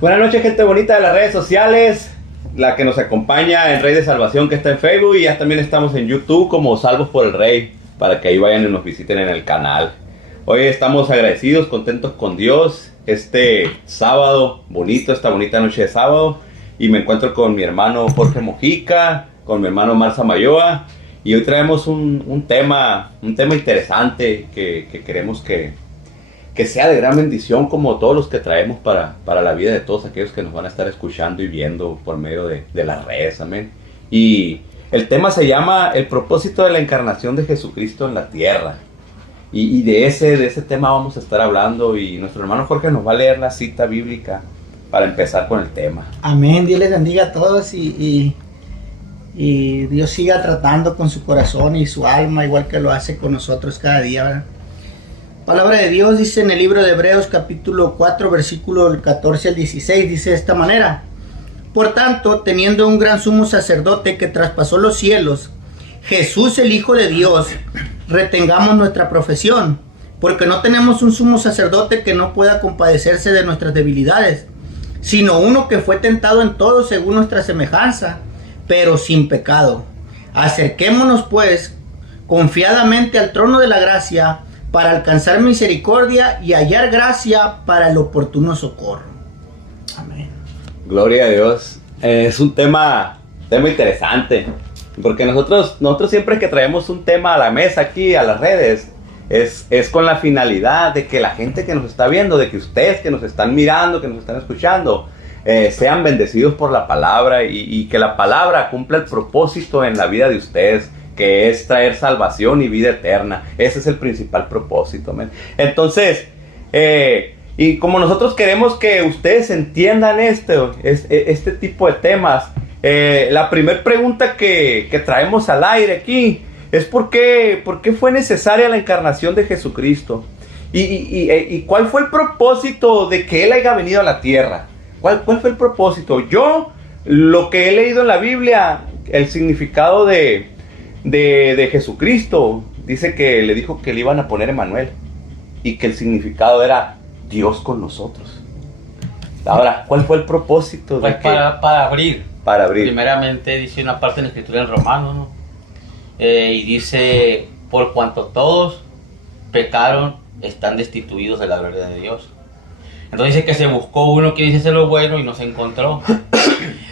Buenas noches, gente bonita de las redes sociales, la que nos acompaña en Rey de Salvación, que está en Facebook, y ya también estamos en YouTube como Salvos por el Rey, para que ahí vayan y nos visiten en el canal. Hoy estamos agradecidos, contentos con Dios, este sábado bonito, esta bonita noche de sábado, y me encuentro con mi hermano Jorge Mojica, con mi hermano Marza Mayoa, y hoy traemos un tema interesante que queremos que sea de gran bendición, como todos los que traemos para la vida de todos aquellos que nos van a estar escuchando y viendo por medio de las redes, amén. Y el tema se llama el propósito de la encarnación de Jesucristo en la tierra. Y de ese tema vamos a estar hablando, y nuestro hermano Jorge nos va a leer la cita bíblica para empezar con el tema. Amén, Dios les bendiga a todos y Dios siga tratando con su corazón y su alma, igual que lo hace con nosotros cada día, ¿verdad? Palabra de Dios dice en el libro de Hebreos capítulo 4 versículo del 14 al 16, dice de esta manera: por tanto, teniendo un gran sumo sacerdote que traspasó los cielos, Jesús el Hijo de Dios, retengamos nuestra profesión, porque no tenemos un sumo sacerdote que no pueda compadecerse de nuestras debilidades, sino uno que fue tentado en todo según nuestra semejanza, pero sin pecado. Acerquémonos pues confiadamente al trono de la gracia, para alcanzar misericordia y hallar gracia para el oportuno socorro. Amén. Gloria a Dios. Es un tema interesante, porque nosotros siempre que traemos un tema a la mesa aquí, a las redes, es con la finalidad de que la gente que nos está viendo, de que ustedes que nos están mirando, que nos están escuchando, sean bendecidos por la palabra, y que la palabra cumpla el propósito en la vida de ustedes, que es traer salvación y vida eterna. Ese es el principal propósito, man. Entonces, y como nosotros queremos que ustedes entiendan este tipo de temas, la primera pregunta que traemos al aire aquí es ¿por qué fue necesaria la encarnación de Jesucristo? Y ¿cuál fue el propósito de que Él haya venido a la tierra? ¿Cuál fue el propósito? Yo, lo que he leído en la Biblia, el significado de Jesucristo, dice que le dijo que le iban a poner Emmanuel, y que el significado era Dios con nosotros. Ahora, ¿cuál fue el propósito? Pues para abrir. Primeramente dice una parte en la escritura en Romanos, ¿no? Y dice: por cuanto todos pecaron, están destituidos de la gloria de Dios. Entonces dice que se buscó uno que dice lo bueno y no se encontró.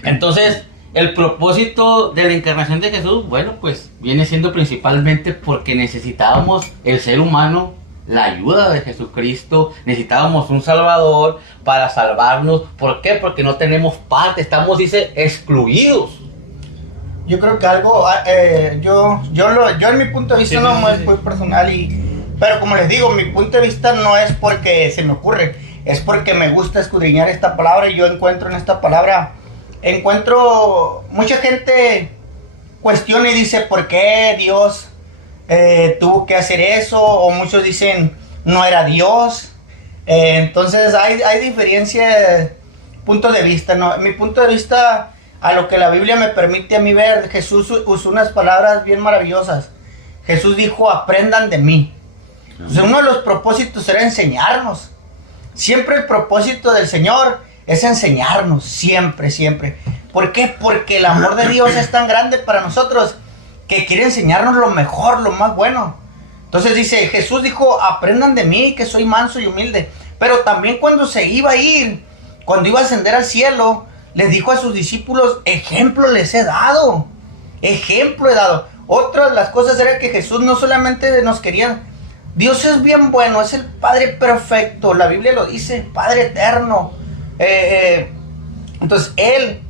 Entonces, el propósito de la encarnación de Jesús, bueno, pues viene siendo principalmente porque necesitábamos, el ser humano, la ayuda de Jesucristo. Necesitábamos un Salvador para salvarnos. ¿Por qué? Porque no tenemos parte, estamos, dice, excluidos. Yo creo que algo, yo en mi punto de vista es muy personal, pero como les digo, mi punto de vista no es porque se me ocurre, es porque me gusta escudriñar esta palabra, y yo encuentro en esta palabra, mucha gente cuestiona y dice ¿por qué Dios tuvo que hacer eso? O muchos dicen no era Dios. Entonces hay diferencia de puntos de vista, ¿no? Mi punto de vista, a lo que la Biblia me permite a mí ver, Jesús usó unas palabras bien maravillosas. Jesús dijo: aprendan de mí. Entonces, uno de los propósitos era enseñarnos. Siempre el propósito del Señor es enseñarnos, siempre, siempre. ¿Por qué? Porque el amor de Dios es tan grande para nosotros que quiere enseñarnos lo mejor, lo más bueno. Entonces dice, Jesús dijo: aprendan de mí, que soy manso y humilde. Pero también cuando se iba a ir, cuando iba a ascender al cielo, les dijo a sus discípulos: ejemplo les he dado. Ejemplo he dado. Otra de las cosas era que Jesús no solamente nos quería. Dios es bien bueno, es el Padre perfecto. La Biblia lo dice, Padre eterno. Entonces Él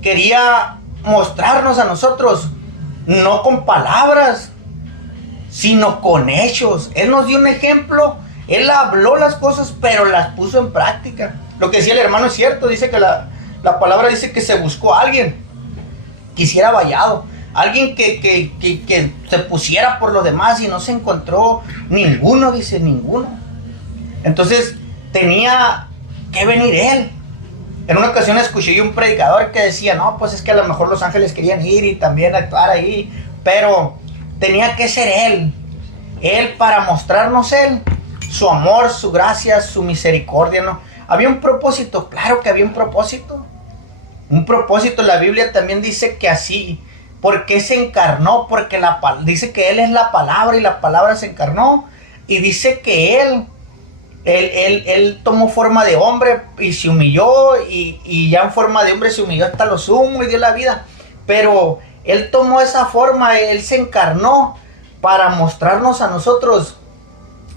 quería mostrarnos a nosotros, no con palabras, sino con hechos. Él nos dio un ejemplo, Él habló las cosas, pero las puso en práctica. Lo que decía el hermano es cierto, dice que la palabra dice que se buscó a alguien que hiciera vallado, alguien que se pusiera por los demás, y no se encontró ninguno, dice, ninguno. Entonces tenía que venir Él. En una ocasión escuché yo un predicador que decía: no, pues es que a lo mejor los ángeles querían ir y también actuar ahí, pero tenía que ser Él para mostrarnos Él su amor, su gracia, su misericordia, ¿no? ¿Había un propósito? Claro que había un propósito. Un propósito. La Biblia también dice que así. ¿Por qué se encarnó? Porque dice que Él es la palabra y la palabra se encarnó. Y dice que Él tomó forma de hombre y se humilló. Y ya en forma de hombre se humilló hasta lo sumo y dio la vida. Pero Él tomó esa forma, Él se encarnó para mostrarnos a nosotros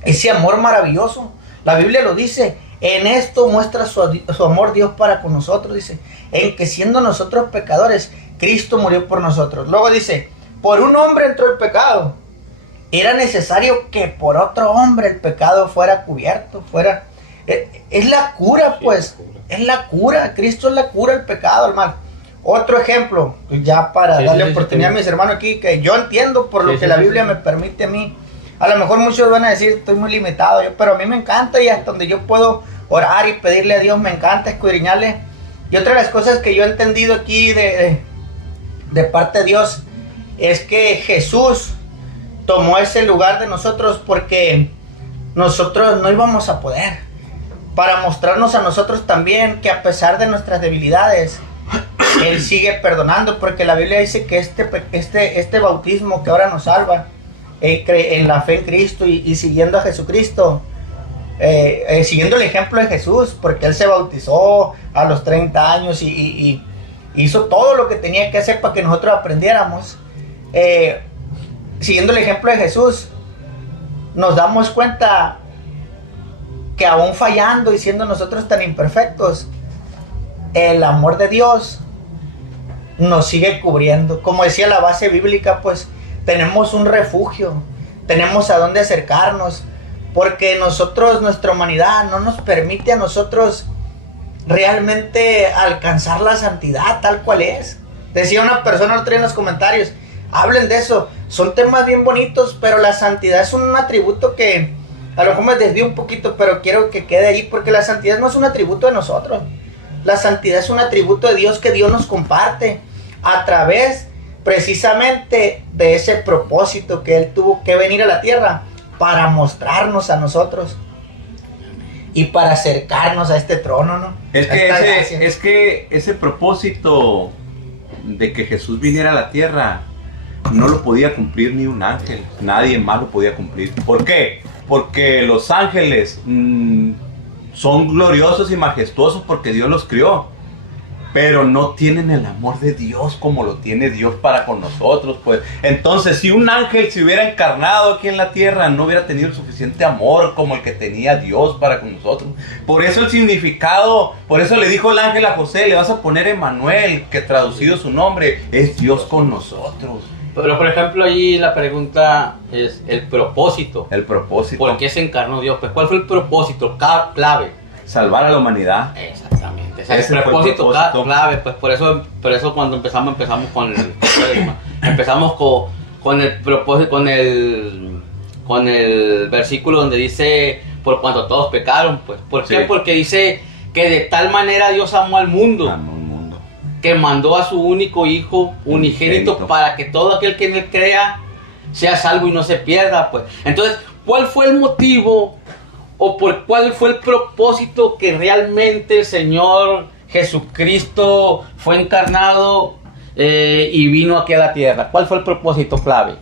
ese amor maravilloso. La Biblia lo dice, en esto muestra su amor Dios para con nosotros, dice, en que siendo nosotros pecadores, Cristo murió por nosotros. Luego dice, por un hombre entró el pecado, era necesario que por otro hombre el pecado fuera cubierto, es la cura, pues, es la cura, Cristo es la cura del pecado, al mal. Otro ejemplo, ya para darle oportunidad a mis hermanos aquí, que yo entiendo por lo que la Biblia me permite a mí. A lo mejor muchos van a decir, estoy muy limitado, pero a mí me encanta y hasta donde yo puedo orar y pedirle a Dios, me encanta escudriñarle. Y otra de las cosas que yo he entendido aquí de parte de Dios es que Jesús tomó ese lugar de nosotros porque nosotros no íbamos a poder. Para mostrarnos a nosotros también que a pesar de nuestras debilidades, Él sigue perdonando, porque la Biblia dice que este bautismo que ahora nos salva, en la fe en Cristo y siguiendo a Jesucristo, siguiendo el ejemplo de Jesús, porque Él se bautizó a los 30 años y hizo todo lo que tenía que hacer para que nosotros aprendiéramos. Siguiendo el ejemplo de Jesús, nos damos cuenta que aún fallando y siendo nosotros tan imperfectos, el amor de Dios nos sigue cubriendo. Como decía la base bíblica, pues tenemos un refugio, tenemos a dónde acercarnos, porque nuestra humanidad no nos permite a nosotros realmente alcanzar la santidad tal cual es. Decía una persona el otro día en los comentarios, hablen de eso, son temas bien bonitos, pero la santidad es un atributo que a lo mejor me desvío un poquito, pero quiero que quede ahí, porque la santidad no es un atributo de nosotros. La santidad es un atributo de Dios que Dios nos comparte a través precisamente de ese propósito que Él tuvo que venir a la tierra para mostrarnos a nosotros y para acercarnos a este trono, ¿no? Es que ese propósito de que Jesús viniera a la tierra no lo podía cumplir ni un ángel, nadie más lo podía cumplir. ¿Por qué? Porque los ángeles son gloriosos y majestuosos porque Dios los crió, pero no tienen el amor de Dios como lo tiene Dios para con nosotros, pues. Entonces, si un ángel se hubiera encarnado aquí en la tierra, no hubiera tenido el suficiente amor como el que tenía Dios para con nosotros. Por eso el significado, por eso le dijo el ángel a José, le vas a poner Emmanuel, que traducido su nombre es Dios con nosotros. Pero por ejemplo allí la pregunta es el propósito. El propósito. ¿Por qué se encarnó Dios? Pues ¿cuál fue el propósito clave? Salvar a la humanidad. Exactamente. Ese el propósito clave, pues por eso cuando empezamos con el propósito, con el versículo donde dice por cuanto todos pecaron, pues. ¿Por qué? Sí. Porque dice que de tal manera Dios amó al mundo. Que mandó a su único hijo unigénito para que todo aquel que en él crea sea salvo y no se pierda, pues. Entonces, ¿cuál fue el motivo o por cuál fue el propósito que realmente el Señor Jesucristo fue encarnado y vino aquí a la tierra? ¿Cuál fue el propósito clave?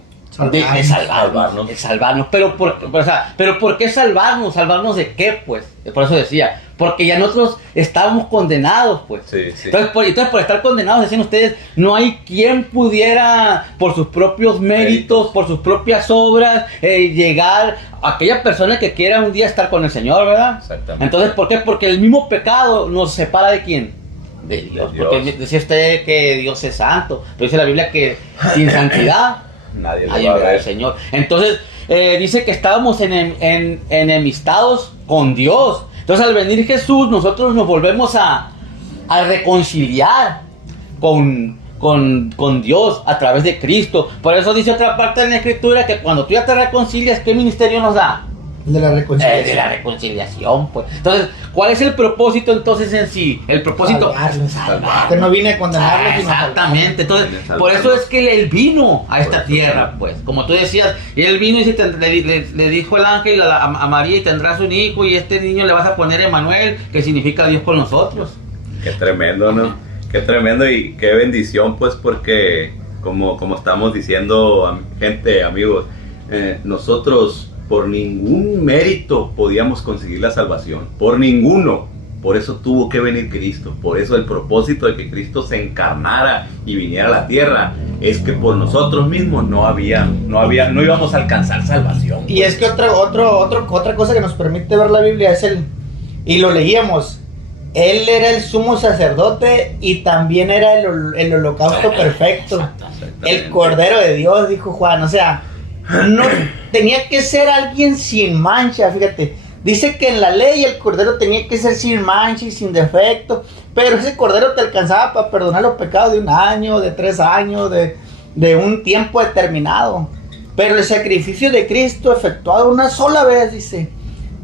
De salvarnos. Salvarnos. Pero ¿por qué salvarnos? ¿Salvarnos de qué, pues? Por eso decía, porque ya nosotros estábamos condenados, pues. Sí. Entonces, por estar condenados, decían ustedes, no hay quien pudiera, por sus propios méritos, por sus propias obras, llegar a aquella persona que quiera un día estar con el Señor, ¿verdad? Exactamente. Entonces, ¿por qué? Porque el mismo pecado nos separa de quién. De Dios. Porque decía usted que Dios es santo, pero dice la Biblia que sin santidad nadie va a ver al Señor. Entonces, dice que estábamos enemistados con Dios. Entonces, al venir Jesús, nosotros nos volvemos a reconciliar con Dios a través de Cristo. Por eso dice otra parte de la Escritura que cuando tú ya te reconcilias, ¿qué ministerio nos da? De la reconciliación. De la reconciliación, pues. Entonces, ¿cuál es el propósito entonces en sí? El propósito... Que no vine a condenarlos, sino exactamente. Entonces, por eso es que él vino a esta tierra, pues. Como tú decías, y él vino y le dijo el ángel a María, y tendrás un hijo, y este niño le vas a poner Emmanuel, que significa Dios con nosotros. Qué tremendo, ¿no? Qué tremendo y qué bendición, pues, porque como estamos diciendo, gente, amigos, nosotros por ningún mérito podíamos conseguir la salvación, por ninguno. Por eso tuvo que venir Cristo, por eso el propósito de que Cristo se encarnara y viniera a la tierra es que por nosotros mismos no íbamos a alcanzar salvación. Y es que otra cosa que nos permite ver la Biblia es y lo leíamos, él era el sumo sacerdote y también era el holocausto perfecto, el Cordero de Dios, dijo Juan. O sea, no tenía que ser alguien sin mancha, fíjate. Dice que en la ley el cordero tenía que ser sin mancha y sin defecto, pero ese cordero te alcanzaba para perdonar los pecados de 1 año, de 3 años, de un tiempo determinado. Pero el sacrificio de Cristo efectuado una sola vez, dice,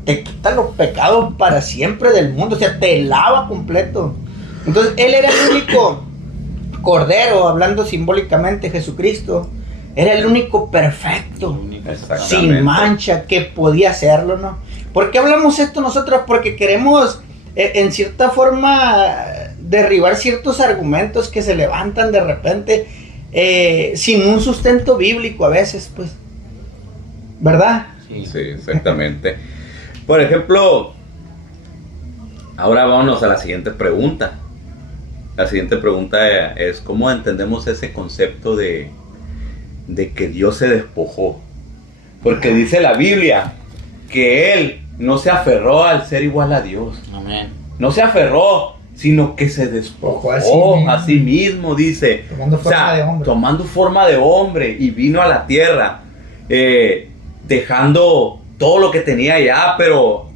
te quita los pecados para siempre del mundo, o sea, te lava completo. Entonces, él era el único cordero, hablando simbólicamente, Jesucristo, era el único perfecto, sin mancha, que podía hacerlo, ¿no? ¿Por qué hablamos esto nosotros? Porque queremos, en cierta forma, derribar ciertos argumentos que se levantan de repente sin un sustento bíblico a veces, pues. ¿Verdad? Sí, exactamente. Por ejemplo, ahora vámonos a la siguiente pregunta. La siguiente pregunta es, ¿cómo entendemos ese concepto de que Dios se despojó? Porque dice la Biblia que Él no se aferró al ser igual a Dios. Amén. No se aferró, sino que se despojó a sí mismo, dice. Tomando forma de hombre. Tomando forma de hombre y vino a la tierra, dejando todo lo que tenía allá, pero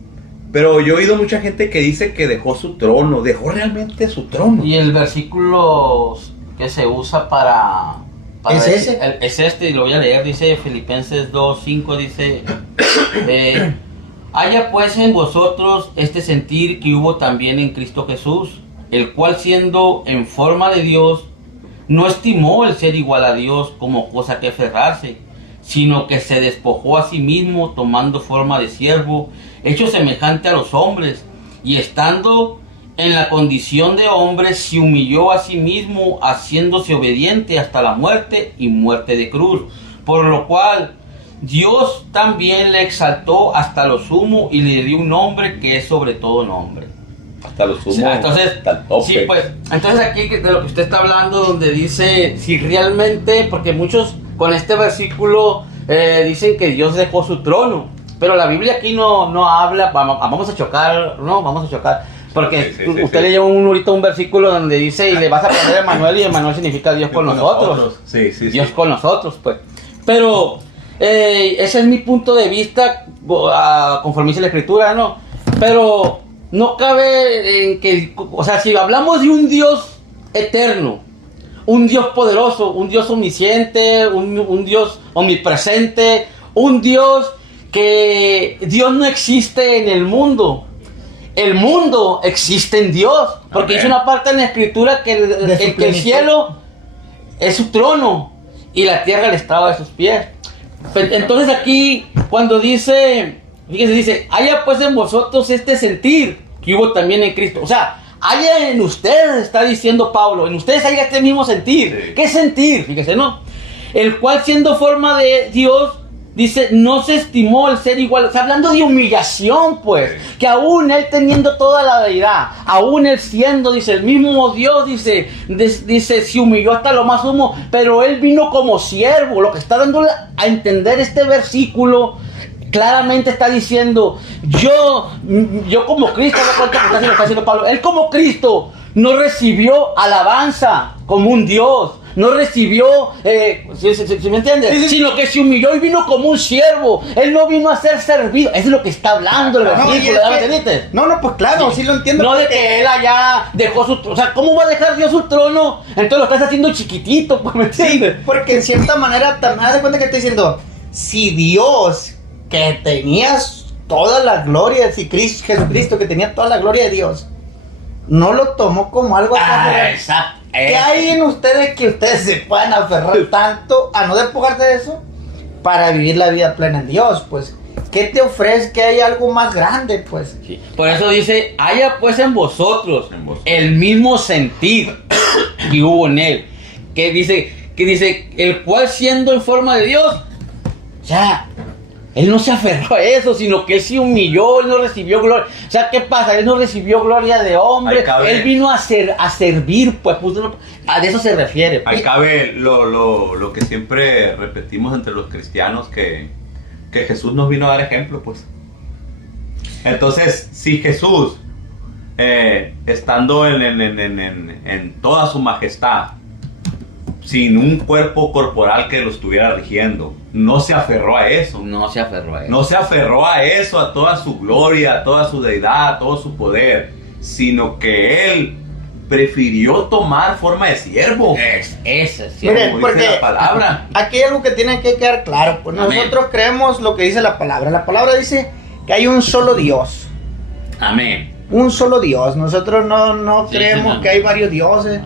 yo he oído mucha gente que dice que dejó su trono, dejó realmente su trono. Y el versículo que se usa para ¿Es ese? Es este, y lo voy a leer, dice Filipenses 2:5, dice, haya pues en vosotros este sentir que hubo también en Cristo Jesús, el cual siendo en forma de Dios, no estimó el ser igual a Dios como cosa que aferrarse, sino que se despojó a sí mismo, tomando forma de siervo, hecho semejante a los hombres, y estando en la condición de hombre, se humilló a sí mismo, haciéndose obediente hasta la muerte y muerte de cruz. Por lo cual, Dios también le exaltó hasta lo sumo y le dio un nombre que es sobre todo nombre. Hasta lo sumo. O sea, entonces, hasta el tope. sí, pues, entonces aquí de lo que usted está hablando, donde dice, si realmente, porque muchos con este versículo dicen que Dios dejó su trono, pero la Biblia aquí no habla, vamos a chocar, no, vamos a chocar. Porque usted leyó ahorita un versículo donde dice, y le vas a poner Emmanuel, y Emmanuel significa Dios con nosotros. Sí. Dios con nosotros, pues. Pero ese es mi punto de vista, conforme dice la Escritura, ¿no? Pero no cabe en que, o sea, si hablamos de un Dios eterno, un Dios poderoso, un Dios omnisciente, un Dios omnipresente, un Dios que Dios no existe en el mundo. El mundo existe en Dios, porque dice una parte en la Escritura que el cielo es su trono y la tierra el estrado de sus pies. Entonces aquí cuando dice, fíjense, dice, haya pues en vosotros este sentir que hubo también en Cristo. O sea, haya en ustedes, está diciendo Pablo, en ustedes haya este mismo sentir. Sí. ¿Qué sentir? Fíjese, ¿no? El cual siendo forma de Dios, dice, no se estimó el ser igual. O sea, hablando de humillación, pues. Que aún él teniendo toda la deidad, aún él siendo, dice, el mismo Dios, dice, se humilló hasta lo más sumo. Pero él vino como siervo. Lo que está dando a entender este versículo, claramente está diciendo, yo como Cristo, no cuenta que está haciendo Pablo, él como Cristo no recibió alabanza como un Dios. No recibió, ¿sí me entiendes? Sí. Sino que se humilló y vino como un siervo. Él no vino a ser servido. Eso es lo que está hablando el versículo. No, pues claro, sí lo entiendo. No de que él allá dejó su trono. O sea, ¿cómo va a dejar Dios su trono? Entonces lo estás haciendo chiquitito, pues, ¿me entiendes? Sí, porque en cierta manera también haz de cuenta que estoy diciendo, si Dios, que tenía toda la gloria, si Jesucristo, que tenía toda la gloria de Dios, no lo tomó como algo a Exacto. ¿Qué hay en ustedes que ustedes se puedan aferrar tanto a no despojarse de eso para vivir la vida plena en Dios? Pues, ¿qué te ofrece? Que hay algo más grande, pues. Sí. Por eso dice, haya pues en vosotros el mismo sentir que hubo en él. Que dice, el cual siendo en forma de Dios, o sea, él no se aferró a eso, sino que él se humilló, él no recibió gloria. O sea, ¿qué pasa? Él no recibió gloria de hombre, él vino a servir, pues, de eso se refiere. Ahí cabe lo que siempre repetimos entre los cristianos, que Jesús nos vino a dar ejemplo, pues. Entonces, si Jesús, estando en toda su majestad, sin un cuerpo corporal que lo estuviera rigiendo, no se aferró a eso. No se aferró a eso. No se aferró a eso, a toda su gloria, a toda su deidad, a todo su poder, sino que él prefirió tomar forma de siervo. Esa es Miren, porque la palabra. Aquí hay algo que tiene que quedar claro. Pues nosotros creemos lo que dice la palabra. La palabra dice que hay un solo Dios. Amén. Un solo Dios. Nosotros no Sí, creemos sí, que hay varios dioses,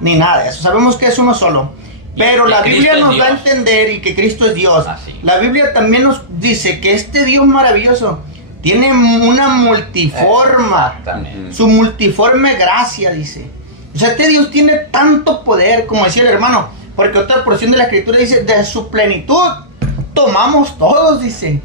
ni nada de eso. Sabemos que es uno solo. Pero la Biblia nos da a entender y que Cristo es Dios. La Biblia también nos dice que este Dios maravilloso tiene una multiforma. Su multiforme gracia, dice. O sea, este Dios tiene tanto poder, como decía el hermano, porque otra porción de la Escritura dice, de su plenitud tomamos todos, dice.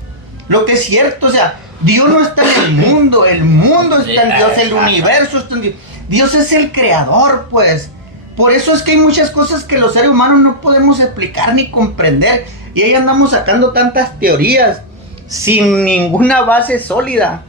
Lo que es cierto, o sea, Dios no está en el mundo está en Dios, el universo está en Dios. Dios es el creador, pues. Por eso es que hay muchas cosas que los seres humanos no podemos explicar ni comprender. Y ahí andamos sacando tantas teorías sin ninguna base sólida.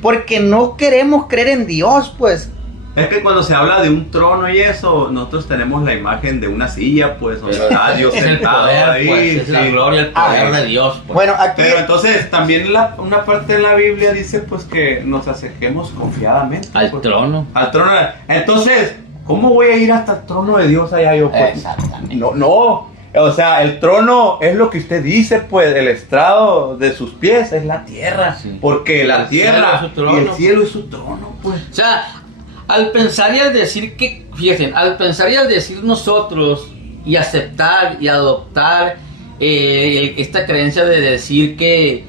Porque no queremos creer en Dios, pues. Es que cuando se habla de un trono y eso, nosotros tenemos la imagen de una silla, pues, donde está Dios Es el sentado poder, ahí. pues, es la gloria, el poder de Dios, pues. Bueno, aquí... Pero entonces también una parte de la Biblia dice pues que nos acerquemos confiadamente Al pues, trono. al trono. Entonces, ¿cómo voy a ir hasta el trono de Dios allá yo? Pues? Exactamente. No. O sea, el trono es lo que usted dice, pues, el estrado de sus pies es la tierra. Sí. Porque la El cielo tierra es su trono. y el cielo es su trono, pues. O sea, al pensar y al decir que, fíjense, al pensar y al decir nosotros y aceptar y adoptar esta creencia de decir que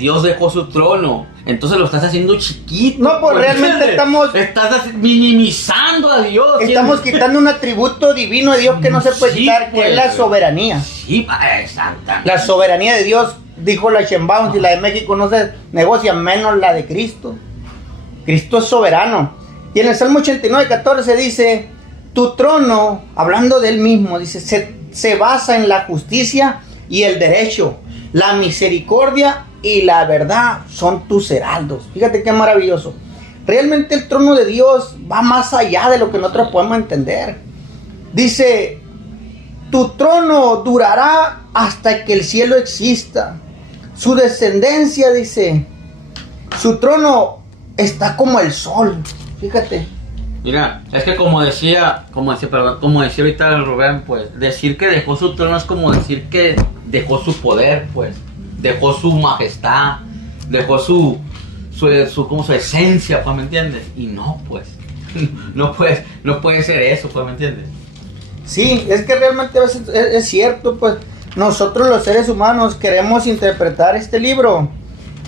Dios dejó su trono, entonces lo estás haciendo chiquito. No, pues realmente ¿entiendes? Estás minimizando a Dios. estamos quitando un atributo divino de Dios que no se puede Sí, quitar, que pues, es la soberanía. Sí, exactamente. La soberanía de Dios, dijo la Sheinbaum, si la de México no se negocia, menos la de Cristo. Cristo es soberano. Y en el Salmo 89:14 dice, tu trono, hablando de él mismo, dice, se basa en la justicia y el derecho, la misericordia y la verdad son tus heraldos. Fíjate qué maravilloso. Realmente el trono de Dios va más allá de lo que nosotros podemos entender. Dice, tu trono durará hasta que el cielo exista. Su descendencia, dice, su trono está como el sol. Fíjate. Mira, es que como decía ahorita el Rubén, pues, decir que dejó su trono es como decir que dejó su poder, pues, dejó su majestad, dejó su esencia, pues, ¿me entiendes? Y no, pues, no puede ser eso, pues, ¿me entiendes? Sí, es que realmente es cierto, pues, nosotros los seres humanos queremos interpretar este libro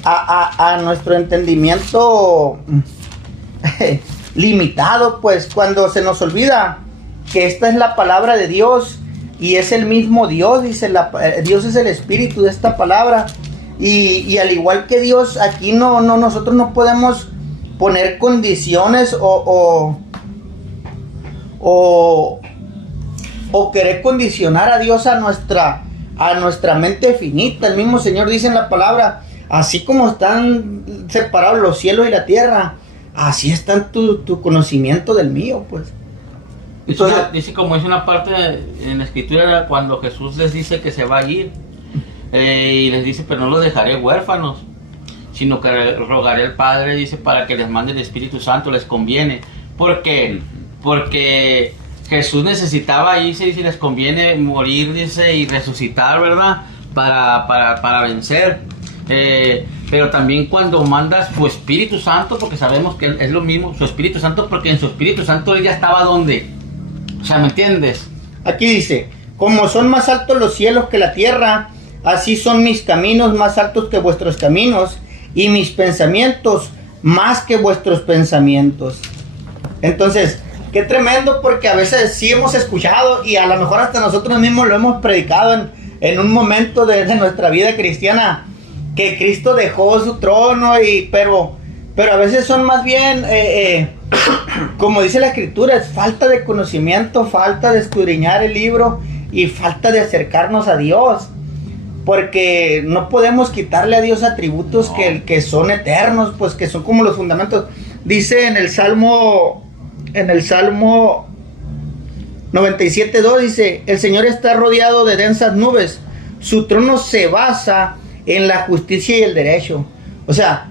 a nuestro entendimiento limitado, pues, cuando se nos olvida que esta es la palabra de Dios y es el mismo Dios, dice Dios es el espíritu de esta palabra y al igual que Dios aquí nosotros no podemos poner condiciones o querer condicionar a Dios a nuestra mente finita. El mismo Señor dice en la palabra, así como están separados los cielos y la tierra, así está tu conocimiento del mío, pues. Dice como es una parte en la escritura cuando Jesús les dice que se va a ir y les dice, pero no los dejaré huérfanos, sino que rogaré al Padre, dice, para que les mande el Espíritu Santo, les conviene. Porque Jesús necesitaba irse, dice, les conviene morir, dice, y resucitar, ¿verdad? Para vencer. pero también cuando manda su Espíritu Santo, porque sabemos que es lo mismo, su Espíritu Santo, porque en su Espíritu Santo él ya estaba donde. O sea, ¿me entiendes? Aquí dice, como son más altos los cielos que la tierra, así son mis caminos más altos que vuestros caminos, y mis pensamientos más que vuestros pensamientos. Entonces, qué tremendo, porque a veces sí hemos escuchado, y a lo mejor hasta nosotros mismos lo hemos predicado en un momento de nuestra vida cristiana, que Cristo dejó su trono, pero a veces son más bien, como dice la Escritura, es falta de conocimiento, falta de escudriñar el libro y falta de acercarnos a Dios, porque no podemos quitarle a Dios atributos que son eternos, pues que son como los fundamentos. Dice en el Salmo 97:2, dice, el Señor está rodeado de densas nubes, su trono se basa en la justicia y el derecho. O sea,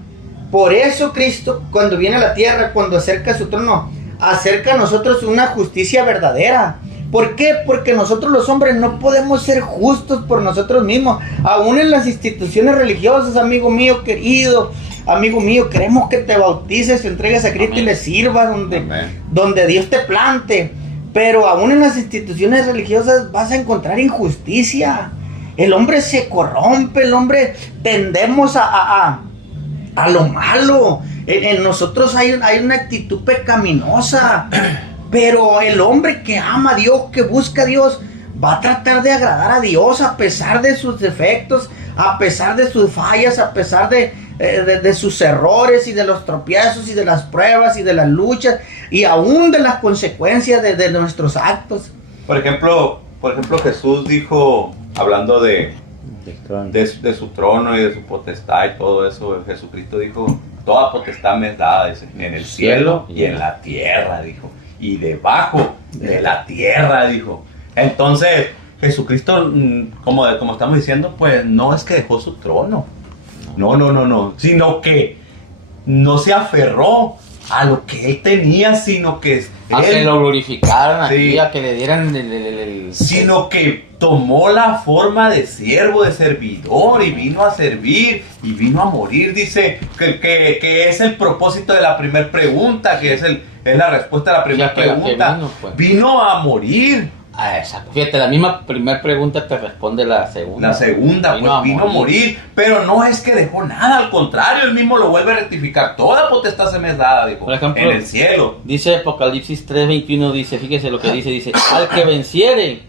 por eso Cristo, cuando viene a la tierra, cuando acerca su trono, acerca a nosotros una justicia verdadera. ¿Por qué? Porque nosotros los hombres no podemos ser justos por nosotros mismos. Aún en las instituciones religiosas, amigo mío querido, amigo mío, queremos que te bautices, te entregues a Cristo. Amén. Y le sirvas donde Dios te plante. Pero aún en las instituciones religiosas vas a encontrar injusticia. El hombre se corrompe, el hombre tendemos a lo malo. En nosotros hay una actitud pecaminosa. Pero el hombre que ama a Dios, que busca a Dios, va a tratar de agradar a Dios a pesar de sus defectos, a pesar de sus fallas, a pesar de sus errores y de los tropiezos y de las pruebas y de las luchas y aún de las consecuencias de nuestros actos. Por ejemplo, Jesús dijo, hablando de su trono y de su potestad y todo eso, Jesucristo dijo, toda potestad me es dada, dice, en el cielo y en la tierra, dijo. Y debajo de la tierra, dijo. Entonces, Jesucristo, como estamos diciendo, pues no es que dejó su trono. No. Sino que no se aferró a lo que él tenía, sino que que lo glorificaran, sí, aquí, a que le dieran el... Sino que tomó la forma de siervo, de servidor, y vino a servir, y vino a morir. Dice que es el propósito de la primera pregunta, que es la respuesta a la primera pregunta. Vino a morir. Exacto. Fíjate, la misma primera pregunta te responde la segunda. La segunda, vino a morir. Pero no es que dejó nada, al contrario, él mismo lo vuelve a rectificar. Toda potestad se me es dada, dijo, por ejemplo, en el cielo. Dice Apocalipsis 3:21, dice, fíjese lo que dice, al que venciere,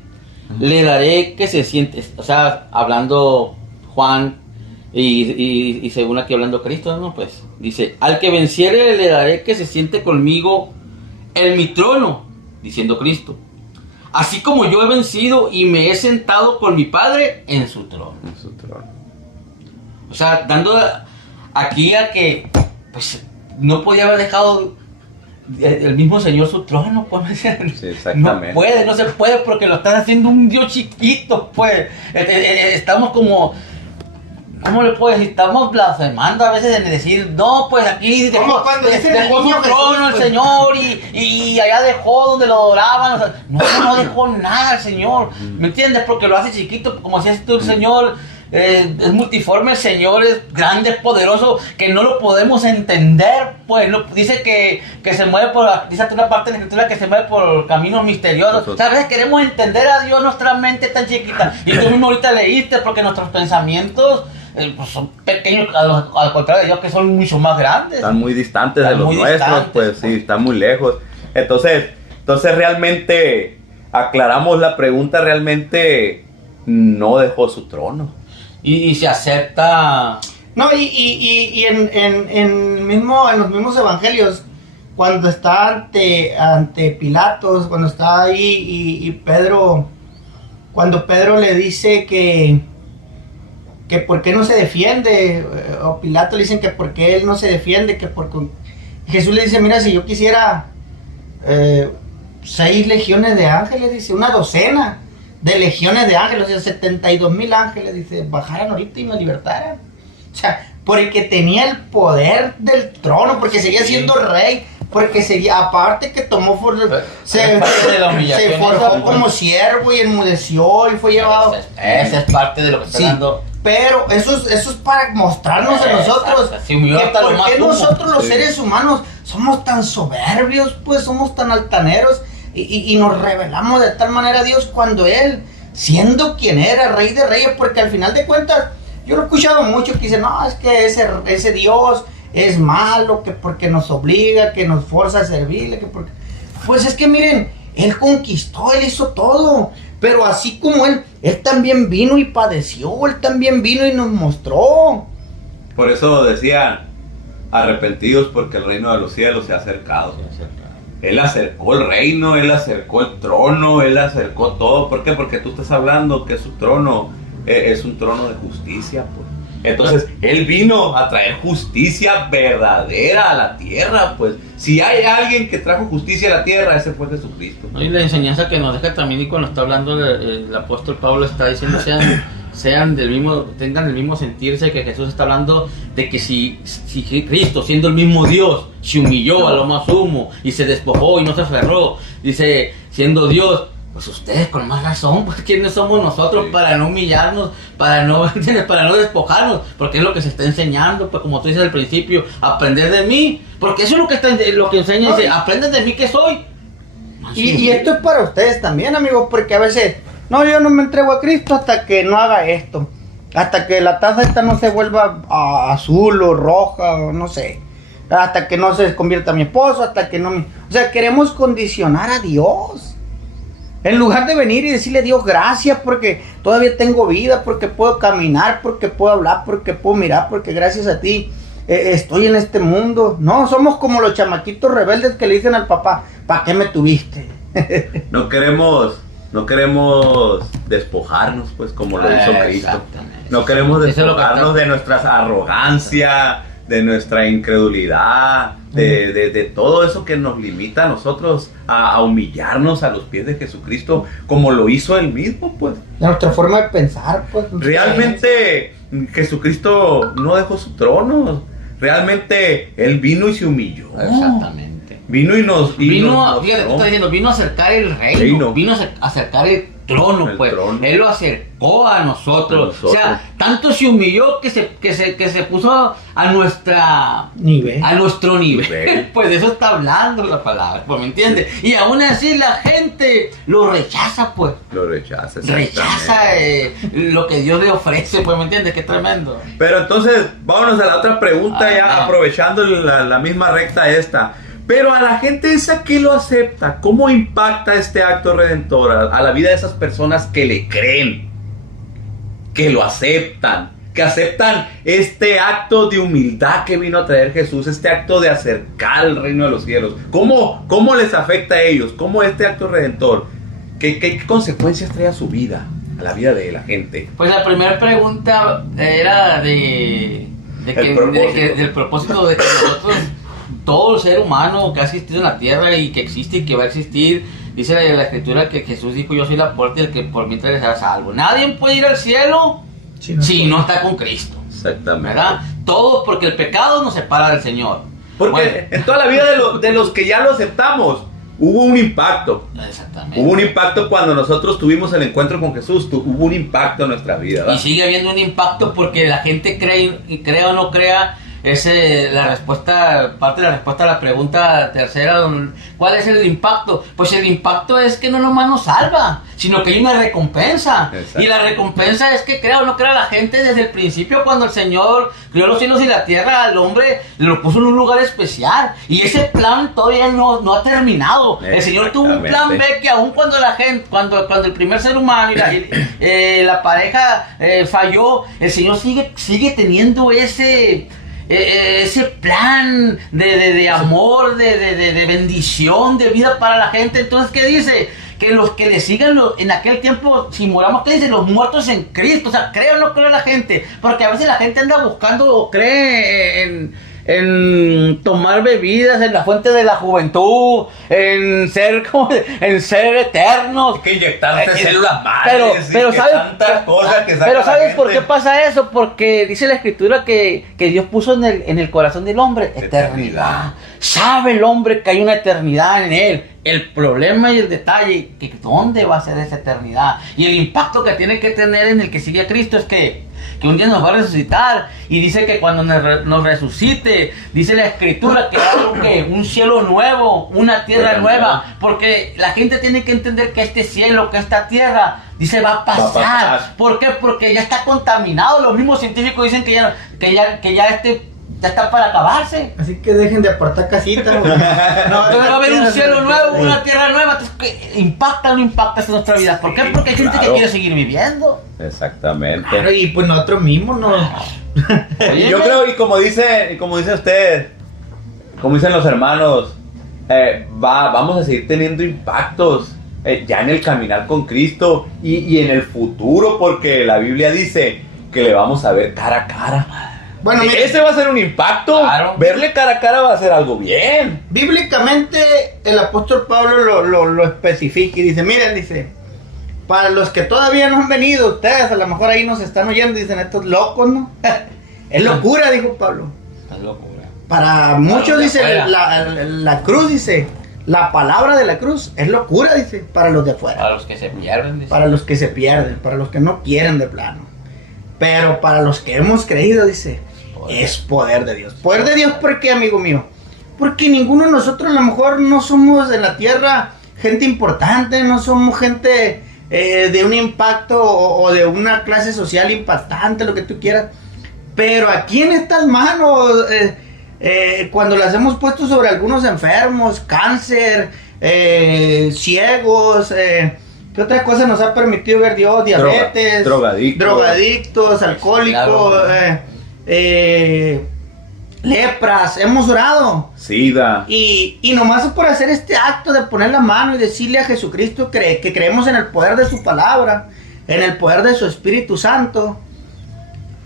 le daré que se siente, o sea, hablando Juan y según aquí hablando Cristo, ¿no? Pues, dice, al que venciere le daré que se siente conmigo en mi trono, diciendo Cristo. Así como yo he vencido y me he sentado con mi Padre en su trono. O sea, dando aquí a que, pues, no podía haber dejado el mismo Señor su trono, pues. Sí, exactamente. No se puede porque lo estás haciendo un Dios chiquito, pues. Estamos como... ¿Cómo le puedo decir? Estamos blasfemando a veces en decir, no, pues aquí dejó su trono el Señor y allá dejó donde lo adoraban. O sea, no dejó nada el Señor. ¿Me entiendes? Porque lo hace chiquito, como si tú el Señor es multiforme, el Señor es grande, es poderoso, que no lo podemos entender. Pues dice que se mueve dice una parte de la Escritura que se mueve por caminos misteriosos. O sea, a veces queremos entender a Dios, nuestra mente tan chiquita. Y tú mismo ahorita leíste, porque nuestros pensamientos pues son pequeños al contrario de Dios, que son mucho más grandes. Están muy distantes de los nuestros, pues sí, están muy lejos. Entonces realmente aclaramos la pregunta, realmente no dejó su trono. Y se acepta. No, y en los mismos evangelios, cuando está ante Pilatos, cuando está ahí y Pedro, cuando Pedro le dice que por qué no se defiende, o Pilato le dicen que por qué él no se defiende, Jesús le dice, mira, si yo quisiera 6 legiones de ángeles, dice, una docena de legiones de ángeles, o sea, 72,000 ángeles, dice, bajaran ahorita y me libertaran. O sea, porque tenía el poder del trono, porque seguía siendo rey, porque seguía, aparte que tomó se forjó como siervo y enmudeció y fue llevado. Esa es parte de lo que está dando Pero eso es para mostrarnos a nosotros Se humilló que hasta lo por más qué sumo. nosotros los Sí. seres humanos somos tan soberbios, pues somos tan altaneros y nos revelamos de tal manera a Dios cuando Él, siendo quien era, Rey de Reyes, porque al final de cuentas, yo lo he escuchado mucho que dicen, no, es que ese Dios es malo, que porque nos obliga, que nos forza a servirle, que porque... Pues es que miren, Él conquistó, Él hizo todo, pero así como Él también vino y padeció, Él también vino y nos mostró. Por eso decían, arrepentidos porque el reino de los cielos se ha acercado. Él acercó el reino, Él acercó el trono, Él acercó todo. ¿Por qué? Porque tú estás hablando que su trono es un trono de justicia, pues. Entonces, Él vino a traer justicia verdadera a la tierra, pues. Si hay alguien que trajo justicia a la tierra, ese fue Jesucristo. ¿No? Y la enseñanza que nos deja también, y cuando está hablando el apóstol Pablo, está diciendo sean del mismo, tengan el mismo sentirse, que Jesús está hablando de que si Cristo, siendo el mismo Dios, se humilló a lo más sumo y se despojó y no se aferró, dice, siendo Dios, pues ustedes con más razón, pues ¿quiénes somos nosotros para no humillarnos, para no despojarnos? Porque es lo que se está enseñando, pues como tú dices al principio, aprender de mí, porque eso es lo que enseña, dice, aprenden de mí que soy. Y esto es para ustedes también, amigos, porque a veces, no, yo no me entrego a Cristo hasta que no haga esto, hasta que la taza esta no se vuelva azul o roja, o no sé, hasta que no se convierta mi esposo, hasta que no me... O sea, queremos condicionar a Dios. En lugar de venir y decirle a Dios gracias porque todavía tengo vida, porque puedo caminar, porque puedo hablar, porque puedo mirar, porque gracias a ti estoy en este mundo. No, somos como los chamaquitos rebeldes que le dicen al papá, ¿para qué me tuviste? No queremos despojarnos, pues, como lo hizo Cristo. Exactamente. No queremos Eso es lo que despojarnos está- de nuestra arrogancia, de nuestra incredulidad, de todo eso que nos limita a nosotros a humillarnos a los pies de Jesucristo, como lo hizo Él mismo, pues. De nuestra forma de pensar, pues. Realmente Jesucristo no dejó su trono. Realmente Él vino y se humilló. Exactamente. Vino y nos Vino, fíjate, tú mostró. estás diciendo, vino a acercar el reino, vino a acercar el trono, El pues. trono. Él lo acercó a nosotros. A nosotros. O sea, tanto se humilló que se puso a nuestro Nivel. nivel. Pues de eso está hablando la palabra, pues, ¿me entiendes? Y aún así la gente lo rechaza, pues. Lo rechaza. Rechaza exactamente. lo que Dios le ofrece, pues, ¿me entiendes? Qué tremendo. Pero entonces, vámonos a la otra pregunta, ya Amén. aprovechando la misma recta esta. Pero a la gente esa que lo acepta, ¿cómo impacta este acto redentor a la vida de esas personas que le creen, que lo aceptan, que aceptan este acto de humildad que vino a traer Jesús, este acto de acercar el reino de los cielos? ¿Cómo les afecta a ellos? ¿Cómo este acto redentor? ¿Qué consecuencias trae a su vida, a la vida de la gente? Pues la primera pregunta era del propósito de que nosotros, todo el ser humano que ha existido en la tierra y que existe y que va a existir, dice la escritura que Jesús dijo, yo soy la puerta y el que por mí entra será salvo. Nadie puede ir al cielo si no está con Cristo, Exactamente. ¿verdad? Todo porque el pecado nos separa del Señor. Porque Bueno, en toda la vida de los que ya lo aceptamos, hubo un impacto. exactamente. Hubo un impacto cuando nosotros tuvimos el encuentro con Jesús. Hubo un impacto en nuestra vida, Y ¿verdad? sigue habiendo un impacto porque la gente cree, y crea o no crea, la respuesta, parte de la respuesta a la pregunta tercera, ¿cuál es el impacto? Pues el impacto es que no nomás nos salva, sino que hay una recompensa. Exacto. Y la recompensa es que crea o no crea la gente desde el principio, cuando el Señor creó los cielos y la tierra, al hombre lo puso en un lugar especial. Y ese plan todavía no ha terminado. El Señor tuvo un plan B que aún cuando la gente, cuando el primer ser humano y la pareja falló, el Señor sigue teniendo ese plan de amor, de bendición, de vida para la gente. Entonces, ¿qué dice? Que los que le sigan en aquel tiempo, si moramos, ¿qué dice? Los muertos en Cristo. O sea, cree o no cree la gente, porque a veces la gente anda buscando o cree en tomar bebidas, en la fuente de la juventud, en ser eternos. Hay que inyectarse células Pero madres. ¿sabes por qué pasa eso? Porque dice la escritura que Dios puso en el corazón del hombre eternidad. Sabe el hombre que hay una eternidad en él. El problema y el detalle, que ¿dónde va a ser esa eternidad? Y el impacto que tiene que tener en el que sigue a Cristo es que que un día nos va a resucitar, y dice que cuando nos resucite, dice la escritura que hay un cielo nuevo, una tierra nueva, porque la gente tiene que entender que este cielo, que esta tierra, dice va a pasar. ¿Por qué? Porque ya está contaminado. Los mismos científicos dicen que ya está para acabarse. Así que dejen de apartar casitas. No, entonces va a haber un cielo nuevo, una tierra nueva. Entonces, ¿qué impacta o no impacta en nuestra vida? ¿Por qué? Porque hay gente que quiere seguir viviendo. Exactamente. Claro, y pues nosotros mismos no. Y yo creo, y como dice usted, como dicen los hermanos, vamos a seguir teniendo impactos ya en el caminar con Cristo y en el futuro, porque la Biblia dice que le vamos a ver cara a cara. Bueno, mire, ese va a ser un impacto. Claro. Verle cara a cara va a ser algo bien. Bíblicamente el apóstol Pablo lo especifica y dice, miren, dice, para los que todavía no han venido, ustedes a lo mejor ahí nos están oyendo y dicen, estos locos, ¿no? Es locura, dijo Pablo. Es locura. Para muchos dice, la cruz, dice, la palabra de la cruz es locura, dice, para los de afuera. Para los que se pierden, dice. Para los que se pierden, para los que no quieren de plano. Pero para los que hemos creído, dice, es poder de Dios. Poder de Dios, ¿por qué, amigo mío? Porque ninguno de nosotros a lo mejor no somos en la tierra gente importante, no somos gente de un impacto o de una clase social impactante, lo que tú quieras. Pero aquí en estas manos, cuando las hemos puesto sobre algunos enfermos, cáncer, ciegos, ¿qué otra cosa nos ha permitido ver Dios? Diabetes, drogadictos, alcohólicos, lepras, hemos orado. SIDA. Y nomás por hacer este acto de poner la mano y decirle a Jesucristo que creemos en el poder de su palabra, en el poder de su Espíritu Santo,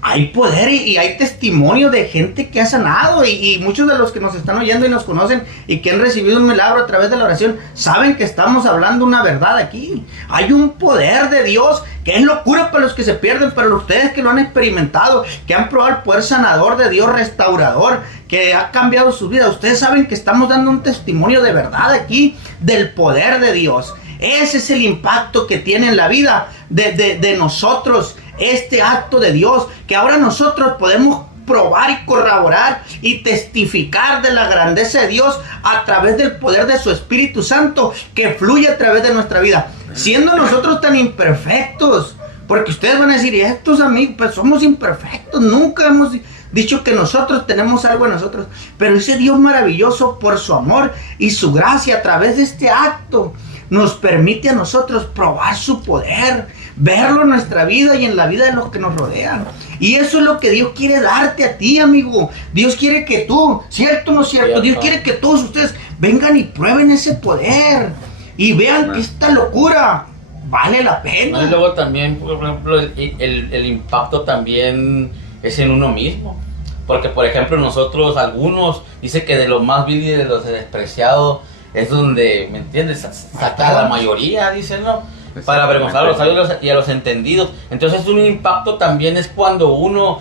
hay poder y hay testimonio de gente que ha sanado y muchos de los que nos están oyendo y nos conocen y que han recibido un milagro a través de la oración saben que estamos hablando una verdad aquí. Hay un poder de Dios que es locura para los que se pierden, pero ustedes que lo han experimentado, que han probado el poder sanador de Dios, restaurador, que ha cambiado su vida, ustedes saben que estamos dando un testimonio de verdad aquí del poder de Dios. Ese es el impacto que tiene en la vida de nosotros, este acto de Dios, que ahora nosotros podemos probar y corroborar y testificar de la grandeza de Dios a través del poder de su Espíritu Santo que fluye a través de nuestra vida, siendo nosotros tan imperfectos, porque ustedes van a decir, estos amigos, pues somos imperfectos, nunca hemos dicho que nosotros tenemos algo en nosotros, pero ese Dios maravilloso por su amor y su gracia a través de este acto nos permite a nosotros probar su poder, verlo en nuestra vida y en la vida de los que nos rodean. Y eso es lo que Dios quiere darte a ti, amigo. Dios quiere que tú, ¿cierto o no cierto? Dios quiere que todos ustedes vengan y prueben ese poder y vean que esta locura vale la pena. Y luego también, por ejemplo, el impacto también es en uno mismo. Porque, por ejemplo, nosotros, algunos, dice que de los más vil y de los despreciados es donde, ¿me entiendes? Saca la mayoría, dicen, ¿no? Para avergonzar a los sabios y a los entendidos. Entonces un impacto también es cuando uno,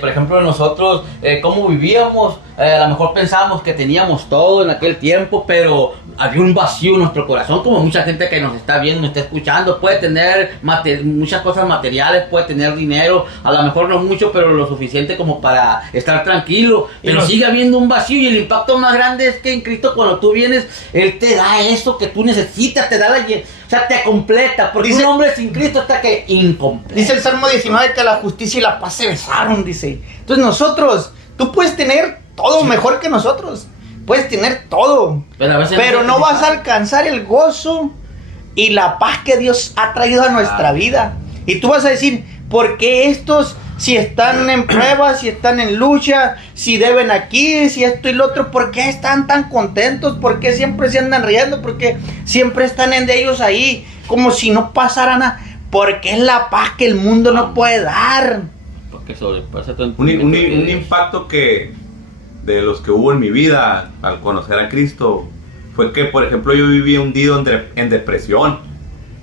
por ejemplo nosotros, cómo vivíamos, a lo mejor pensábamos que teníamos todo en aquel tiempo, pero había un vacío en nuestro corazón, como mucha gente que nos está viendo, nos está escuchando, puede tener muchas cosas materiales, puede tener dinero, a lo mejor no mucho, pero lo suficiente como para estar tranquilo, pero sigue habiendo un vacío, y el impacto más grande es que en Cristo cuando tú vienes, Él te da eso que tú necesitas, te da o sea, te completa, porque dice, un hombre sin Cristo está que incompleto. Dice el Salmo 19 que la justicia y la paz se besaron, dice. Entonces nosotros, tú puedes tener todo mejor que nosotros, puedes tener todo, pero no vas a alcanzar el gozo y la paz que Dios ha traído a nuestra vida. Y tú vas a decir, ¿por qué estos, si están en pruebas, si están en lucha, si deben aquí, si esto y lo otro, por qué están tan contentos? ¿Por qué siempre se andan riendo? ¿Por qué siempre están en de ellos ahí como si no pasara nada? Porque es la paz que el mundo no puede dar. Porque sobrepasa todo un impacto que de los que hubo en mi vida al conocer a Cristo fue que, por ejemplo, yo viví hundido en depresión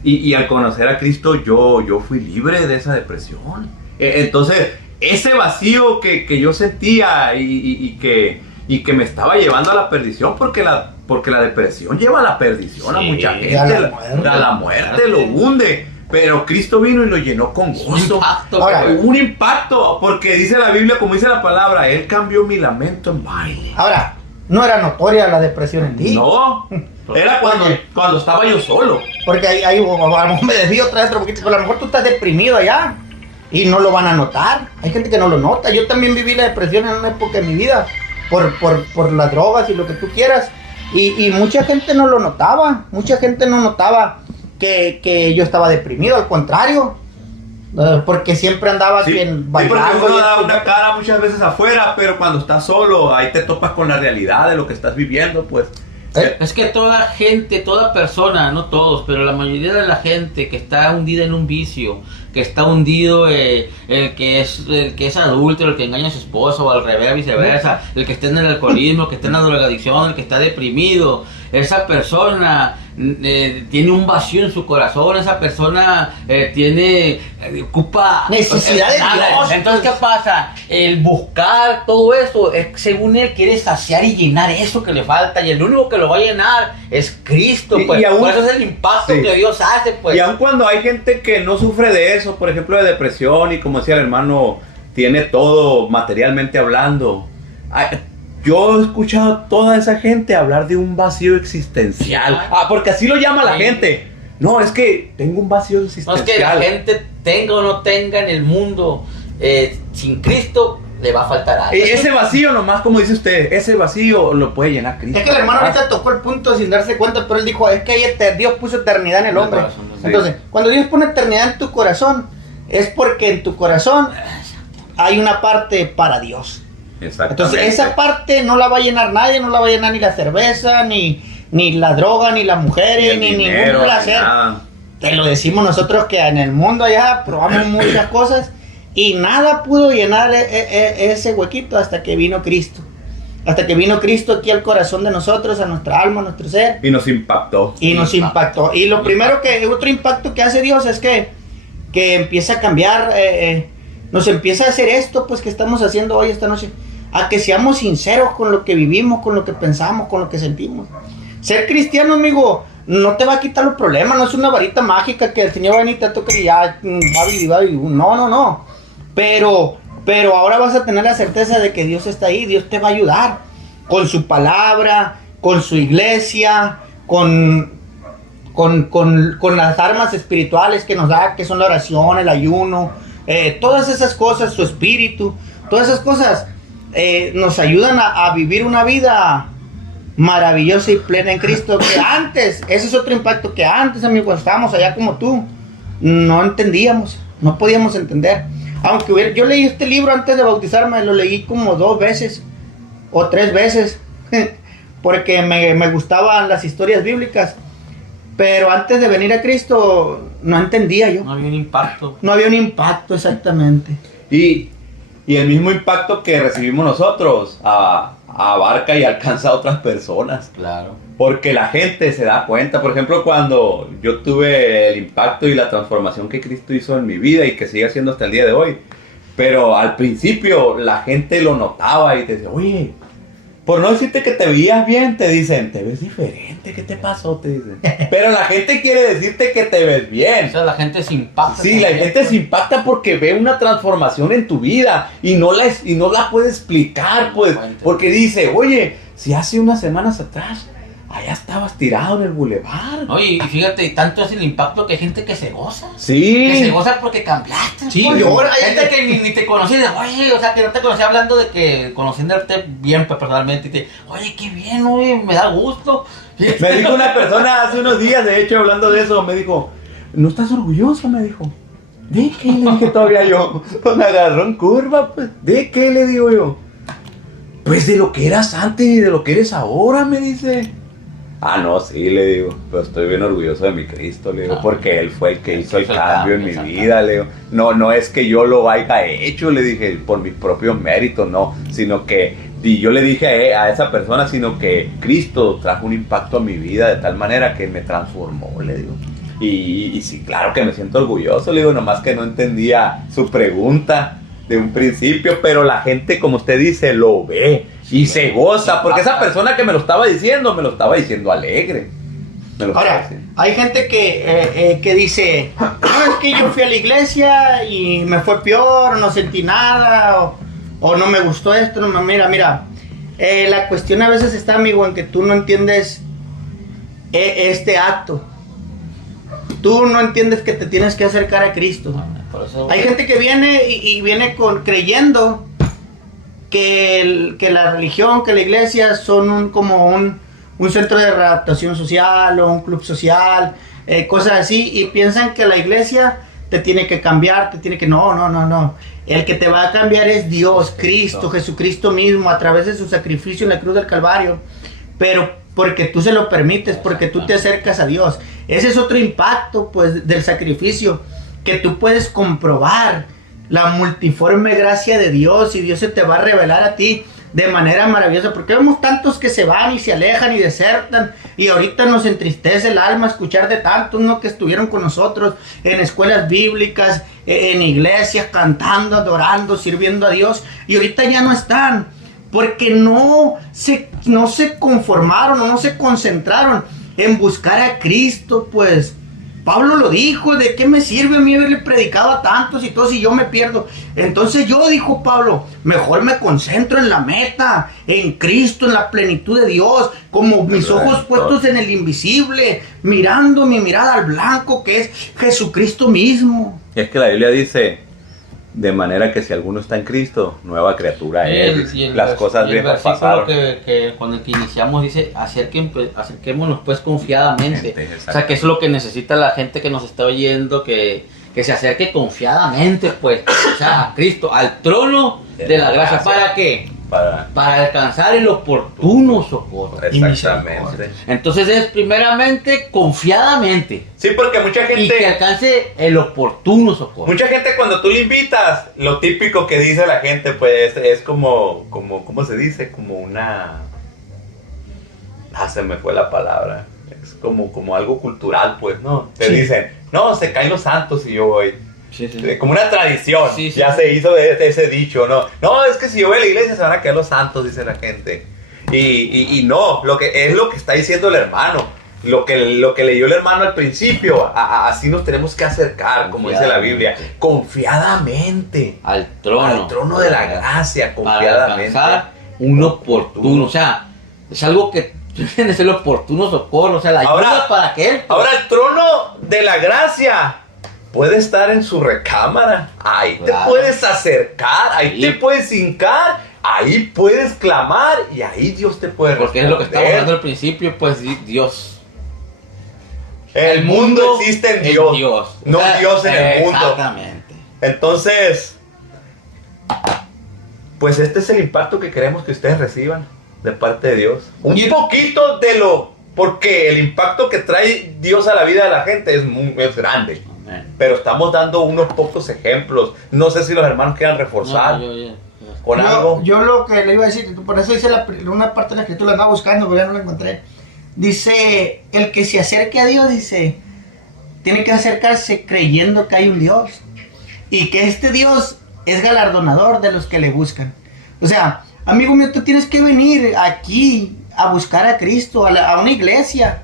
y al conocer a Cristo yo fui libre de esa depresión. Entonces ese vacío que yo sentía y que me estaba llevando a la perdición, porque la depresión lleva a la perdición, a mucha gente, a la muerte lo hunde. pero Cristo vino y lo llenó con gozo. Impacto, Ahora, pues. Un impacto, porque dice la Biblia, como dice la palabra, Él cambió mi lamento en baile. Ahora, no era notoria la depresión en ti. No, era cuando estaba yo solo. Porque ahí a lo mejor me desvío otra vez, porque a lo mejor tú estás deprimido allá y no lo van a notar. Hay gente que no lo nota. Yo también viví la depresión en una época de mi vida por las drogas y lo que tú quieras. Y mucha gente no lo notaba. Mucha gente no notaba que yo estaba deprimido. Al contrario, porque siempre andaba Sí, bailando. porque uno y da esto. una cara muchas veces afuera, pero cuando estás solo, ahí te topas con la realidad de lo que estás viviendo, pues. Es que toda gente, toda persona, no todos, pero la mayoría de la gente que está hundida en un vicio, que está hundido, el que es adulto, el que engaña a su esposa o al revés, viceversa, el que está en el alcoholismo, el que está en la drogadicción, el que está deprimido, esa persona tiene un vacío en su corazón, esa persona ocupa Necesidad de Dios. Entonces, ¿qué pasa? El buscar todo eso, según él quiere saciar y llenar eso que le falta, y el único que lo va a llenar es Cristo, pues. Y aún- Por eso es el impacto sí. que Dios hace, pues. Y aun cuando hay gente que no sufre de eso, por ejemplo de depresión, y como decía el hermano, tiene todo materialmente hablando, yo he escuchado a toda esa gente hablar de un vacío existencial. Porque así lo llama la Sí. gente. No, es que tengo un vacío No existencial. es que la gente tenga o no tenga en el mundo, sin Cristo le va a faltar algo. Ese vacío nomás, como dice usted, ese vacío lo puede llenar Cristo. Es que el hermano ahorita tocó el punto sin darse cuenta, pero él dijo, es que Dios puso eternidad en el En el hombre. corazón, sí. Entonces, cuando Dios pone eternidad en tu corazón, es porque en tu corazón hay una parte para Dios. Exactamente. Entonces, esa parte no la va a llenar nadie, no la va a llenar ni la cerveza, ni la droga, ni las mujeres, el ni dinero, ningún placer. nada. Te lo decimos nosotros que en el mundo allá probamos muchas cosas y nada pudo llenar ese huequito hasta que vino Cristo. Hasta que vino Cristo aquí al corazón de nosotros, a nuestra alma, a nuestro ser. Y nos impactó. Y nos impactó. Y lo primero otro impacto que hace Dios es que empieza a cambiar, nos empieza a hacer esto, pues que estamos haciendo hoy, esta noche, a que seamos sinceros con lo que vivimos, con lo que pensamos, con lo que sentimos. Ser cristiano, amigo, no te va a quitar los problemas, no es una varita mágica que el Señor va a venir y te toca y ya, no. Pero ahora vas a tener la certeza de que Dios está ahí, Dios te va a ayudar con su palabra, con su iglesia, con las armas espirituales que nos da, que son la oración, el ayuno, todas esas cosas, su espíritu, todas esas cosas nos ayudan a vivir una vida maravillosa y plena en Cristo, que antes, ese es otro impacto, que antes, amigo, cuando estábamos allá como tú, no entendíamos, no podíamos entender. Aunque yo leí este libro antes de bautizarme, lo leí como 2 veces o 3 veces, porque me gustaban las historias bíblicas, pero antes de venir a Cristo no entendía yo. No había un impacto. No había un impacto exactamente. Y el mismo impacto que recibimos nosotros abarca y alcanza a otras personas. Claro. Porque la gente se da cuenta. Por ejemplo, cuando yo tuve el impacto y la transformación que Cristo hizo en mi vida y que sigue haciendo hasta el día de hoy. Pero al principio la gente lo notaba y te decía, oye, por no decirte que te veías bien, te dicen, te ves diferente, ¿qué te pasó? Te dicen. Pero la gente quiere decirte que te ves bien. O sea, la gente se impacta. Sí, la gente se impacta porque ve una transformación en tu vida y no la puede explicar, pues, porque dice, oye, si hace unas semanas atrás, allá estabas tirado en el bulevar. Oye, y fíjate, tanto es el impacto que hay gente que se goza. Sí. Que se goza porque cambiaste. Sí, pues. llora. Hay gente que ni te conocía, oye, o sea, que no te conocía hablando de que conociéndote bien pues, personalmente. Y te, oye, qué bien, oye, me da gusto. Me dijo una persona hace unos días, de hecho, hablando de eso, me dijo, ¿no estás orgulloso? Me dijo. ¿De qué? Le dije todavía yo. Pues me agarró en curva, pues. ¿De qué? Le digo yo. Pues de lo que eras antes y de lo que eres ahora, me dice. Ah, no, sí, le digo, pero estoy bien orgulloso de mi Cristo, le digo, porque Él fue el que hizo el cambio en mi vida, le digo. No es que yo lo haya hecho, le dije, por mis propios méritos, no, sino que, y yo le dije a esa persona, sino que Cristo trajo un impacto a mi vida de tal manera que me transformó, le digo. Y sí, claro que me siento orgulloso, le digo, nomás que no entendía su pregunta de un principio, pero la gente, como usted dice, lo ve y se goza, porque esa persona que me lo estaba diciendo alegre. Me lo Ahora, parece. hay gente que dice, no, es que yo fui a la iglesia y me fue peor, no sentí nada, o no me gustó esto, no, mira, la cuestión a veces está, amigo, en que tú no entiendes este acto. Tú no entiendes que te tienes que acercar a Cristo. Por eso, Hay gente que viene y viene creyendo que la religión, que la iglesia son como un centro de readaptación social o un club social, cosas así, y piensan que la iglesia te tiene que cambiar, no. El que te va a cambiar es Dios, Cristo, Jesucristo mismo, a través de su sacrificio en la cruz del Calvario, pero porque tú se lo permites, porque tú te acercas a Dios. Ese es otro impacto, pues, del sacrificio, que tú puedes comprobar la multiforme gracia de Dios, y Dios se te va a revelar a ti de manera maravillosa, porque vemos tantos que se van y se alejan y desertan, y ahorita nos entristece el alma escuchar de tantos, ¿no?, que estuvieron con nosotros en escuelas bíblicas, en iglesias, cantando, adorando, sirviendo a Dios, y ahorita ya no están, porque no se conformaron o no se concentraron en buscar a Cristo. Pues Pablo lo dijo, ¿de qué me sirve a mí haberle predicado a tantos y todos si yo me pierdo? Entonces yo, dijo Pablo, mejor me concentro en la meta, en Cristo, en la plenitud de Dios, como mis ojos puestos en el invisible, mirando mi mirada al blanco que es Jesucristo mismo. Es que la Biblia dice, de manera que si alguno está en Cristo, nueva criatura es. Las cosas viejas pasaron. Que con el que iniciamos dice, acerquémonos pues confiadamente. Exacto. O sea, que es lo que necesita la gente que nos está oyendo, que se acerque confiadamente, pues, o sea, a Cristo, al trono de la gracia. ¿Para qué? Para alcanzar el oportuno socorro. Exactamente. Entonces es primeramente confiadamente. Sí, porque mucha Y que gente, alcance el oportuno socorro. mucha gente cuando tú le invitas, lo típico que dice la gente, pues es como ¿cómo se dice? Como una... se me fue la palabra. Es como algo cultural, pues, ¿no? Te dicen, no, se caen los santos y yo voy. Sí. Como una tradición, Sí, ya se hizo de ese dicho, ¿no? No, es que si yo voy a la iglesia se van a caer los santos, dice la gente. Y no, lo que está diciendo el hermano, lo que leyó el hermano al principio, así nos tenemos que acercar, como dice la Biblia, confiadamente Al trono de la gracia, para confiadamente. alcanzar un oportuno, o sea, es algo que es el oportuno socorro, o sea, la ayuda Ahora- para que él. Ahora el trono de la gracia puede estar en su recámara, ahí Claro. te puedes acercar, ahí Sí. te puedes hincar, ahí puedes clamar y ahí Dios te puede Porque es lo que estamos responder. hablando al principio, pues Dios. El mundo existe en Dios, no O sea, Dios en el mundo. Exactamente. Entonces, pues este es el impacto que queremos que ustedes reciban de parte de Dios. Un poquito de porque el impacto que trae Dios a la vida de la gente es grande. Amén. Pero estamos dando unos pocos ejemplos. No sé si los hermanos quieran reforzar No, yo- con algo. Yo lo que le iba a decir, por eso dice una parte de la escritura, la andaba buscando, pero ya no la encontré. Dice, el que se acerque a Dios, dice, tiene que acercarse creyendo que hay un Dios. Y que este Dios es galardonador de los que le buscan. O sea, amigo mío, tú tienes que venir aquí a buscar a Cristo, a una iglesia.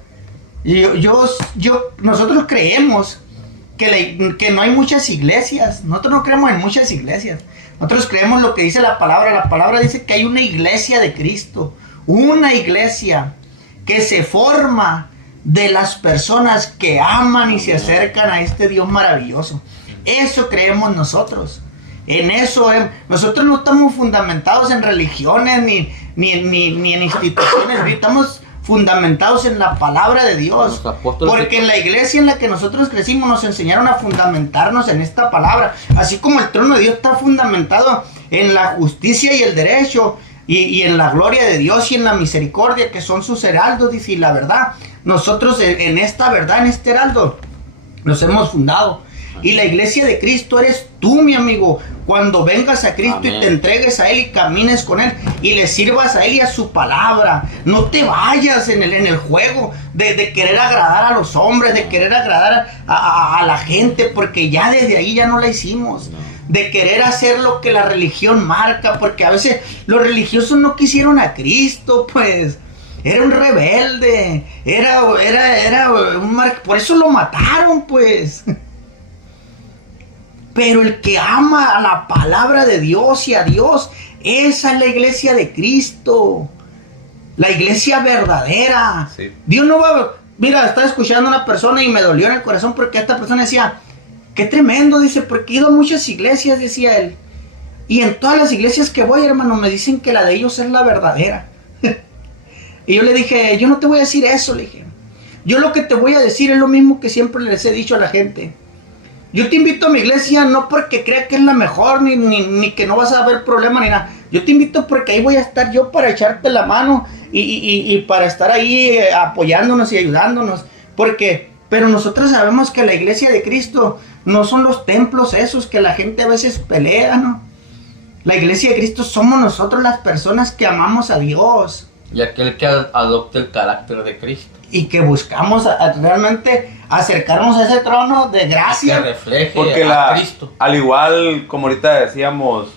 Nosotros creemos que no hay muchas iglesias. Nosotros no creemos en muchas iglesias. Nosotros creemos lo que dice la palabra. La palabra dice que hay una iglesia de Cristo. Una iglesia que se forma de las personas que aman y se acercan a este Dios maravilloso. Eso creemos nosotros. En eso, nosotros no estamos fundamentados en religiones ni en instituciones. Estamos fundamentados en la palabra de Dios. Los apóstoles Porque en la iglesia en la que nosotros crecimos nos enseñaron a fundamentarnos en esta palabra. Así como el trono de Dios está fundamentado en la justicia y el derecho, y en la gloria de Dios y en la misericordia, que son sus heraldos, dice, y la verdad. Nosotros en esta verdad, en este heraldo, nos hemos fundado. Y la iglesia de Cristo eres tú, mi amigo. Cuando vengas a Cristo Amén. y te entregues a Él y camines con Él y le sirvas a Él y a su palabra. No te vayas en el juego de querer agradar a los hombres, de querer agradar a la gente, porque ya desde ahí ya no la hicimos. De querer hacer lo que la religión marca, porque a veces los religiosos no quisieron a Cristo, pues. era un rebelde, era por eso lo mataron, pues. Pero el que ama a la palabra de Dios y a Dios, esa es la iglesia de Cristo, la iglesia verdadera. Sí. Dios no va, mira, estaba escuchando a una persona y me dolió en el corazón porque esta persona decía, qué tremendo, dice, porque he ido a muchas iglesias, decía él. Y en todas las iglesias que voy, hermano, me dicen que la de ellos es la verdadera. Y yo le dije, yo no te voy a decir eso, le dije. Yo lo que te voy a decir es lo mismo que siempre les he dicho a la gente. Yo te invito a mi iglesia no porque crea que es la mejor, ni que no vas a haber problema ni nada. Yo te invito porque ahí voy a estar yo para echarte la mano y para estar ahí apoyándonos y ayudándonos. Pero nosotros sabemos que la iglesia de Cristo no son los templos esos que la gente a veces pelea, ¿no? La iglesia de Cristo somos nosotros las personas que amamos a Dios. Y aquel que adopte el carácter de Cristo. Y que buscamos realmente acercarnos a ese trono de gracia. Que refleje Porque a Cristo. al igual, como ahorita decíamos,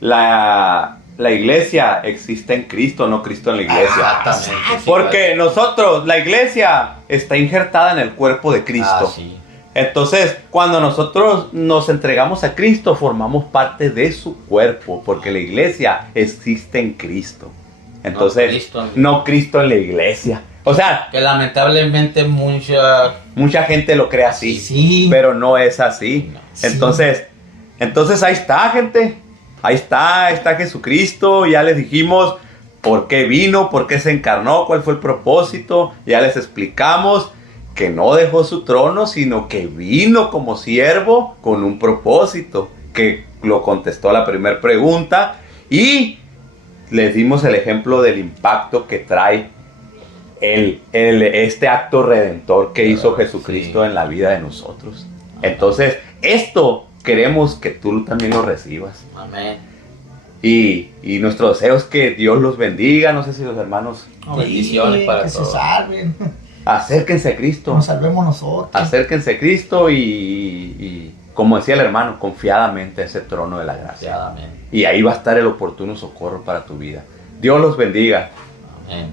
la iglesia existe en Cristo, no Cristo en la iglesia. Exactamente. sí, Porque nosotros, la iglesia está injertada en el cuerpo de Cristo. sí. Entonces, cuando nosotros nos entregamos a Cristo, formamos parte de su cuerpo, porque la iglesia existe en Cristo. Entonces, no Cristo en la iglesia. O sea, Que lamentablemente mucha gente lo cree así, Sí. pero no es así. Sí. Entonces ahí está, gente. Ahí está Jesucristo. Ya les dijimos por qué vino, por qué se encarnó, cuál fue el propósito. Ya les explicamos que no dejó su trono, sino que vino como siervo con un propósito, que lo contestó a la primera pregunta, y les dimos el ejemplo del impacto que trae este acto redentor que hizo Jesucristo en la vida de nosotros. Entonces, esto queremos que tú también lo recibas. Amén. Y nuestro deseo es que Dios los bendiga. No sé si los hermanos Bendiciones para que todos. se salven. acérquense a Cristo. Nos salvemos nosotros. Acérquense a Cristo y como decía el hermano, confiadamente a ese trono de la gracia. Amén. Y ahí va a estar el oportuno socorro para tu vida. Dios los bendiga. Amén.